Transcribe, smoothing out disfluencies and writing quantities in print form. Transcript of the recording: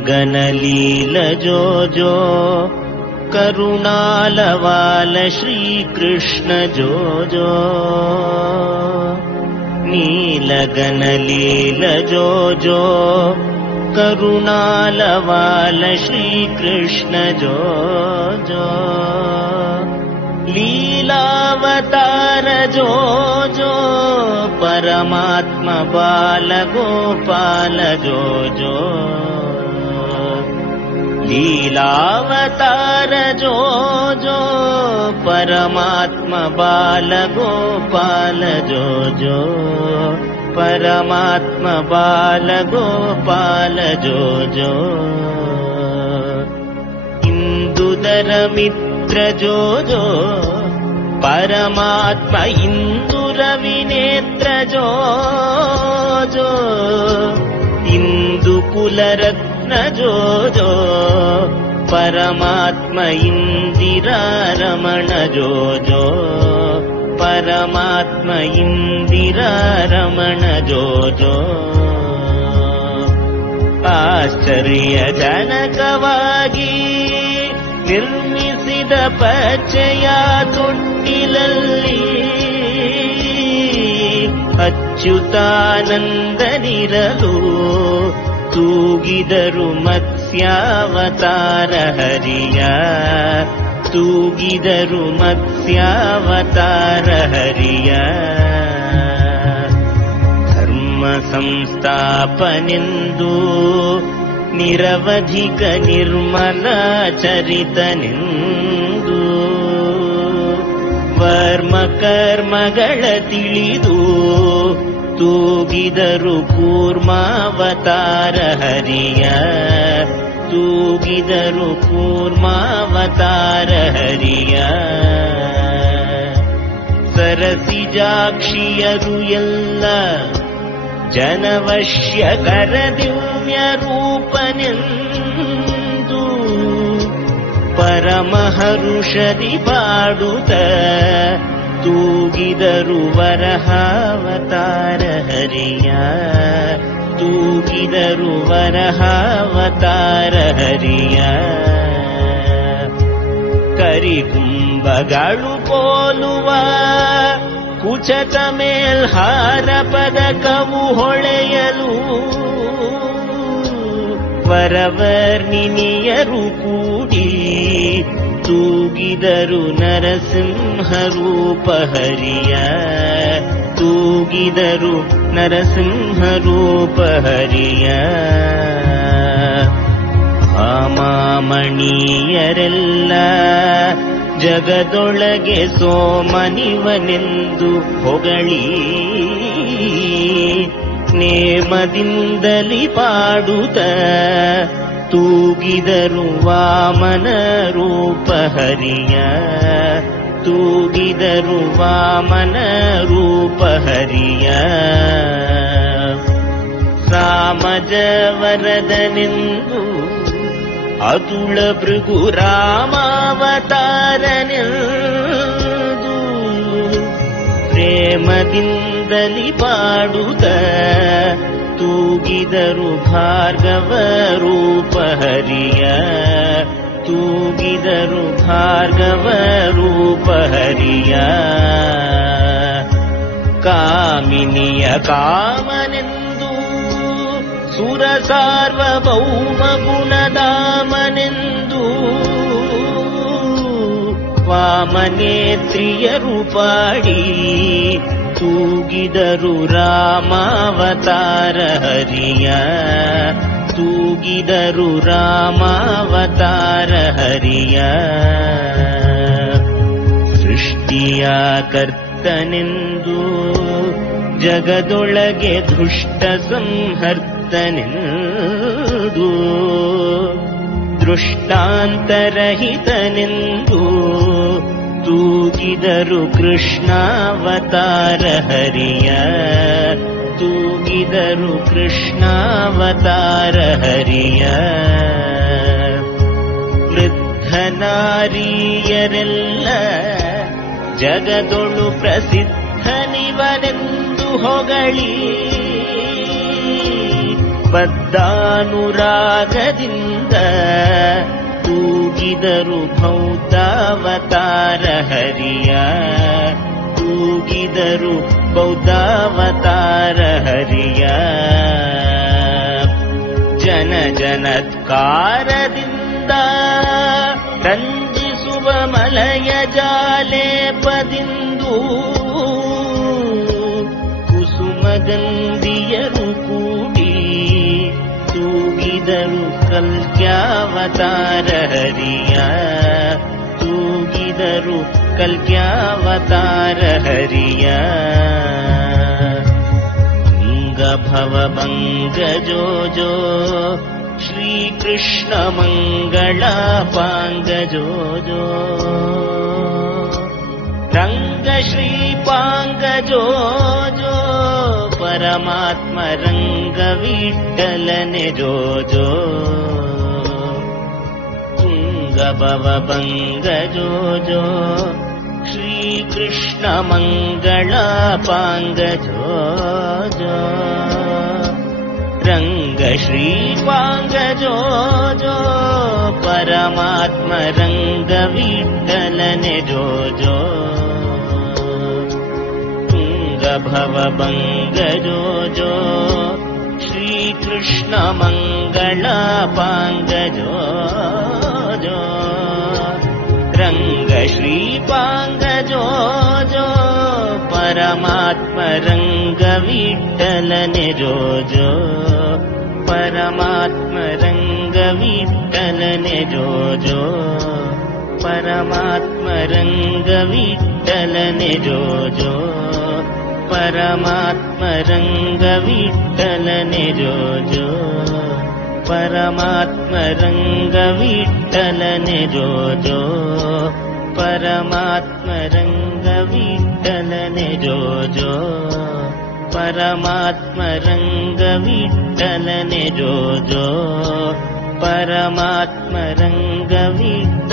ನೀಲಗನಲೀಲ ಜೋ ಜೋ ಕರುಣಾಲವಾಲ ಶ್ರೀಕೃಷ್ಣ ಜೋ ಜೋ ನೀಲಗನಲೀಲ ಜೋ ಜೋ ಕರುಣಾಲವಾಲ ಶ್ರೀಕೃಷ್ಣ ಜೋ ಜೋ ಲೀಲಾವತಾರ ಜೋ ಜೋ ಪರಮಾತ್ಮ ಬಾಲ ಗೋಪಾಲ ಜೋ ಜೋ ಲೀಲಾವತಾರ ಜೋ ಜೋ ಪರಮಾತ್ಮ ಬಾಲ ಗೋಪಾಲ ಜೋ ಜೋ ಪರಮಾತ್ಮ ಬಾಲ ಗೋಪಾಲ ಜೋ ಜೋ ಇಂದುದರ ಮಿತ್ರ ಜೋ ಜೋ ಪರಮಾತ್ಮ ಇಂದು ರವಿನೇತ್ರ ಜೋ ಜೋ ಇಂದು ಕುಲರತ್ನ ಜೋ ಜೋ ಪರಮಾತ್ಮ ಇಂದಿರಾ ರಮಣ ಜೋ ಜೋ ಪರಮಾತ್ಮ ಇಂದಿರಾ ರಮಣ ಜೋ ಜೋ ಆಶ್ಚರ್ಯಜನಕವಾಗಿ ನಿರ್ಮಿಸಿದ ಪರಿಚಯ ತೊಟ್ಟಿಲಲ್ಲಿ ಅಚ್ಯುತಾನಂದನಿರಲು ತೂಗಿದರು ಮತ್ಸ್ಯಾವತಾರ ಹರಿಯ ತೂಗಿದರು ಮತ್ಸ್ಯಾವತಾರ ಹರಿಯ ಧರ್ಮ ಸಂಸ್ಥಾಪನೆಂದು ನಿರವಧಿಕ ನಿರ್ಮಲ ಚರಿತನೆಂದು ವರ್ಮ ಕರ್ಮಗಳ ತಿಳಿದು ತೂಗಿದರು ಕೂರ್ಮಾವತಾರ ಹರಿಯ ತೂಗಿದರು ಕೂರ್ಮಾವತಾರ ಹರಿಯ ಸರಸಿಜಾಕ್ಷಿಯರು ಎಲ್ಲ ಜನವಶ್ಯಕರ ದಿವ್ಯ ರೂಪನೆಂದು ಪರಮಹರುಷದಿ ಪಾಡುತ್ತ ತೂಗಿದರು ವರಹಾವತಾರ ಹರಿಯ ತೂಗಿದರು ವರಹಾವತಾರ ಹರಿಯ ಕರಿಕುಂಭಗಳು ಪೋಲುವ ಕುಚತ ಮೇಲ್ಹಾರ ಪದಕವು ಹೊಳೆಯಲು ವರವರ್ಣಿನಿಯರು ಕೂಡಿ ತೂಗಿದರು ನರಸಿಂಹ ರೂಪ ಹರಿಯ ತೂಗಿದರು ನರಸಿಂಹ ರೂಪ ಹರಿಯ ಭಾಮಾಮಣೀಯರೆಲ್ಲ ಜಗದೊಳಗೆ ಸೋಮನಿವನೆಂದು ಹೊಗಳಿ ನೇಮದಿಂದಲಿ ಪಾಡುತ್ತ ತೂಗಿದರು ವಾಮನ ರೂಪ ಹರಿಯ ತೂಗಿದರು ವಾಮನ ರೂಪ ಹರಿಯ ಸಾಮಜವರದನೆಂದು ಅತುಳ ಭೃಗು ರಾಮಾವತಾರನೆಂದು ಪ್ರೇಮದಿಂದಲಿ ಪಾಡುತ್ತ ತೂಗಿದರು ಭಾರ್ಗವ ರೂಪ ಹರಿಯ ತೂಗಿದರು ಭಾರ್ಗವ ರೂಪ ಹರಿಯ ಕಾಮಿನಿಯ ಕಾಮನೆಂದು ಸುರ ಸಾರ್ವಭೌಮ ಗುಣಧಾಮನೆಂದು ವಾಮನೇತ್ರಿಯರು ಪಾಡಿ ತೂಗಿದರು ರಾಮಾವತಾರ ಹರಿಯ ತೂಗಿದರು ರಾಮಾವತಾರ ಹರಿಯ ಸೃಷ್ಟಿಯ ಕರ್ತನೆಂದು ಜಗದೊಳಗೆ ದುಷ್ಟ ಸಂಹರ್ತನೆಂದು ದೃಷ್ಟಾಂತರಹಿತನೆಂದು ತೂಗಿದರು ಕೃಷ್ಣಾವತಾರ ಹರಿಯ ತೂಗಿದರು ಕೃಷ್ಣಾವತಾರ ಹರಿಯ ವೃದ್ಧನಾರಿಯರೆಲ್ಲ ಜಗದೊಳು ಪ್ರಸಿದ್ಧನಿವನೆಂದು ಹೊಗಳಿ ಬದ್ಧಾನುರಾಗದಿಂದ ತೂಗಿದರು ಬೌದ್ಧಾವತಾರ ಹರಿಯ, ತೂಗಿದರು ಬೌದ್ಧಾವತಾರ ಹರಿಯ. ಜನ ಜನತ್ಕಾರದಿಂದ ರಂಜಿಸುವ ಮಲಯ ಜಾಲೇಪದಿಂದು ಕುಸುಮಗಂಧಿಯರು ಕೂಡಿ ತೂಗಿದರು ಕಲ್ಕ್ಯಾವತಾರ ಹರಿಯ, ತೂಗಿದರು ಕಲ್ಕ್ಯಾವತಾರ ಹರಿಯ. ಭವಭಂಗ ಜೋ ಜೋ ಶ್ರೀಕೃಷ್ಣ ಮಂಗಳಾಪಾಂಗ ಜೋ ಜೋ, ರಂಗ ಶ್ರೀಪಾಂಗ ಜೋ ಜೋ, ಪರಮಾತ್ಮ ರಂಗ ವಿಠ್ಠಲನೆ ಜೋ ಜೋ. ತುಂಗ ಭವಭಂಗ ಜೋ ಜೋ ಶ್ರೀಕೃಷ್ಣ ಮಂಗಳಾಪಾಂಗ ಜೋ ಜೋ, ರಂಗ ಶ್ರೀಪಾಂಗ ಜೋ ಜೋ, ಪರಮಾತ್ಮ ರಂಗ ವಿಠ್ಠಲನೆ ಜೋ ಜೋ. ತುಂಗ ಭವಭಂಗ ಜೋ ಜೋ ಶ್ರೀಕೃಷ್ಣ ಮಂಗಳಾಪಾಂಗ ಜೋ ಜೋ, ರಂಗ ಶ್ರೀಪಾಂಗ ಜೋ ಜೋ, ಪರಮಾತ್ಮ ರಂಗ ವಿಠ್ಠಲನೆ ಜೋ ಜೋ, ಪರಮಾತ್ಮ ರಂಗ ವಿಠ್ಠಲನೆ ಜೋ ಜೋ, ಪರಮಾತ್ಮ ರಂಗ ವಿಠ್ಠಲನೆ ಜೋ ಜೋ, ಪರಮಾತ್ಮ ರಂಗ ವಿಠ್ಠಲನೆ ಜೋ ಜೋ, ಪರಮಾತ್ಮ ರಂಗ ವಿಠ್ಠಲನೆ ಜೋ ಜೋ, ಪರಮಾತ್ಮ ರಂಗ ವಿಠ್ಠಲನೆ ಜೋ ಜೋ, ಪರಮಾತ್ಮ ರಂಗ ವಿಠ್ಠಲನೆ ಜೋ ಜೋ, ಪರಮಾತ್ಮ ರಂಗ ವಿಠ್ಠಲನೆ